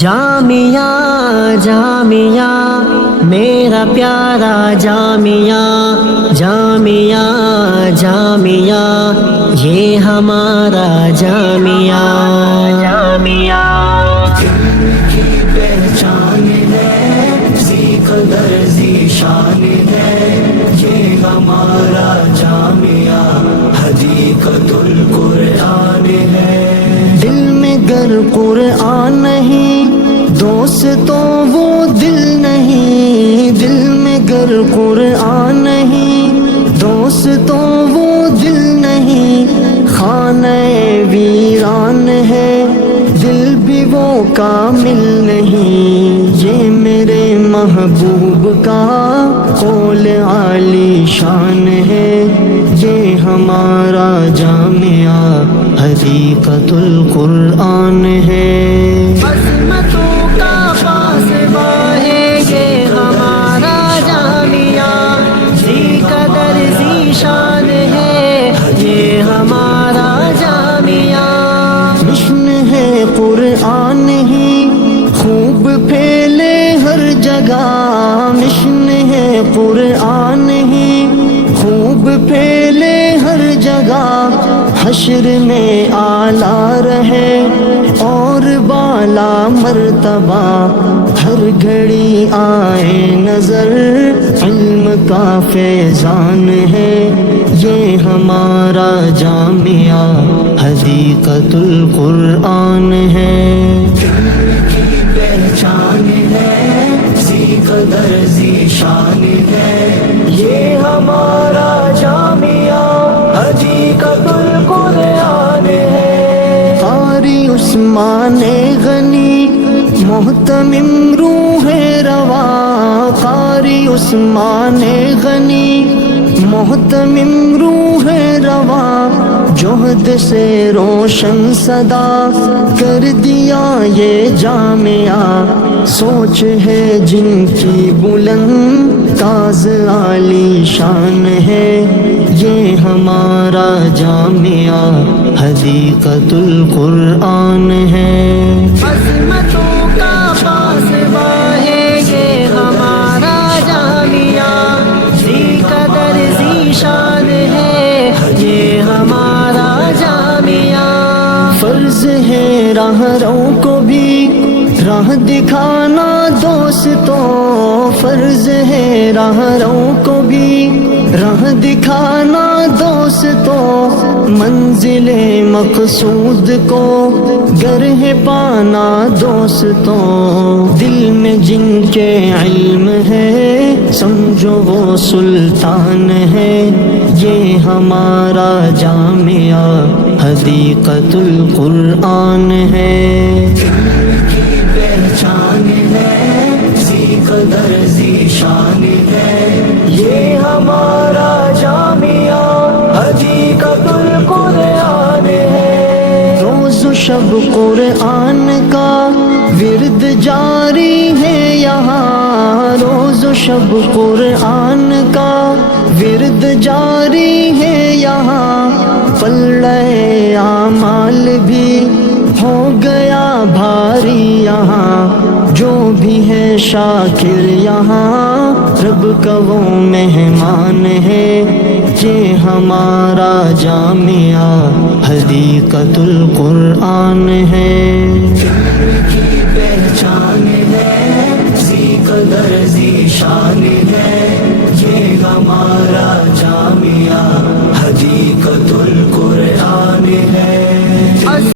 جامعہ جامعہ میرا پیارا جامعہ، جامعہ جامعہ یہ ہمارا جامعہ، جامعہ کی پہچان ہے، ذی قدر ذی شان ہے، یہ ہمارا جامعہ حدیقۃ القرآن ہے۔ دل میں گر قرآن نہیں دوستوں وہ دل نہیں، دل میں گر قرآن نہیں دوستوں وہ دل نہیں، خانہ ویران ہے دل بھی وہ کامل نہیں، یہ میرے محبوب کا قول عالی شان ہے، یہ ہمارا جامعہ حدیقۃ القرآن ہے۔ عظمتوں کا پاسباں ہے یہ ہمارا جامعہ، ذی قدر ذی شان ہے یہ ہمارا جامعہ، مشن ہے قرآن ہی خوب پھیلے ہر جگہ، مشن ہے قرآن ہی خوب پھیلے ہر جگہ، حشر میں اعلیٰ رہے اور بالا مرتبہ، ہر گھڑی آئے نظر علم کا فیضان ہے، یہ ہمارا جامعہ حدیقۃ القرآن ہے۔ کی پہچان ہے، ذی قدر ذی شان ہے، یہ ہمارا جامعہ حدیقۃ القرآن ہے۔ قاری عثمان غنی محتمم روح رواں، قاری عثمان غنی محتمم روح رواں، جوہد سے روشن صدا کر دیا یہ جامعہ، سوچ ہے جن کی بلند تاز عالی شان ہے، یہ ہمارا جامعہ حدیقۃ القرآن ہے۔ عظمتوں کا پاسباں ہے یہ ہمارا جامعہ، ذی قدر ذی شان ہے یہ ہمارا جامعہ، فرض ہے راہ رو کو بھی راہ دکھانا دوستوں، فرض ہے راہ رو کو بھی راہ دکھانا دوستوں، منزل مقصود کو گر ہے پانا دوستوں، دل میں جن کے علم ہے سمجھو وہ سلطان ہے، یہ ہمارا جامعہ حدیقۃ القرآن ہے۔ کی پہچان ہے، ذی قدر ذی شان ہے، یہ ہمارا جامعہ حدیقۃ القرآن ہے۔ روز و شب قرآن کا ورد جاری ہے یہاں، روز و شب قرآن کا ورد جاری ہے یہاں، پلڑے اعمال بھی ہو گیا بھاری یہاں، جو بھی ہے شاکر یہاں رب کا وہ مہمان ہے، یہ ہمارا جامعہ حدیقۃ القرآن ہے۔ کی پہچان ہے، ذی قدر ذی شان ہے،